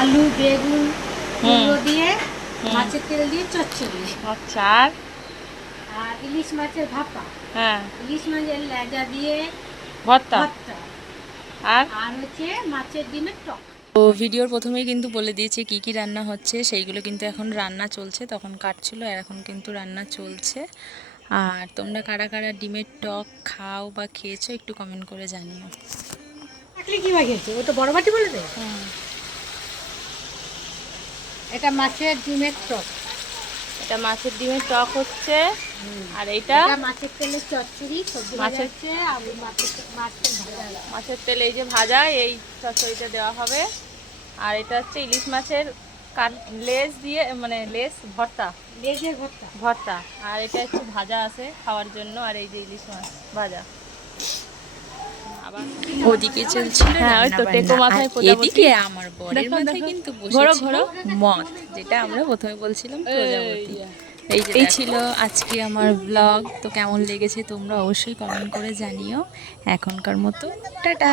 আলু বেগুন কুমড়ো দিয়ে মাছের তেল দিয়ে চচ্চড়ি। আচ্ছা। আর ইলিশ মাছের ভাপা। হ্যাঁ। ইলিশ মাছের লেজা দিয়ে ভর্তা। ভর্তা। আর আর হচ্ছে মাছের ডিমের টক। তো ভিডিওর প্রথমেই কিন্তু বলে দিয়েছে কি কি রান্না হচ্ছে, সেইগুলো কিন্তু এখন রান্না চলছে, তখন কাটছিল আর এখন কিন্তু রান্না চলছে। আর তোমরা কারা কারা ডিমের টক খাও বা খেয়েছো একটু কমেন্ট করে জানিও। থাকলে কি বাগিয়েছে ও তো বড় বাটি বলে দে। এটা মাছের ডিমের টক। এটা মাছের ডিমের টক হচ্ছে। আর এইটা মাছের তেলের চচ্চড়ি, সবজি ভাজা হচ্ছে আর মাছের ভাজা। মাছের তেল এই যে ভাজা, এই চচ্চড়িটা দেওয়া হবে। আর এটা হচ্ছে ইলিশ মাছের লেজ দিয়ে, মানে লেজ ভর্তা, লেজের ভর্তা। ভর্তা। আর এটা হচ্ছে ভাজা আছে খাওয়ার জন্য। আর এই যে ইলিশ মাছ ভাজা। আবার ওদিকে চলছিল হ্যাঁ, ওই তো টেকো মাথায় প্রজাপতি। এদিকে আমার বরের মাথায় কিন্তু বসেছিল মদ, যেটা আমরা প্রথমে বলছিলাম প্রজাপতি। এই ছিল আজকে আমার ব্লগ। তো কেমন লেগেছে তোমরা অবশ্যই কমেন্ট করে জানিও। এখনকার মতো টাটা।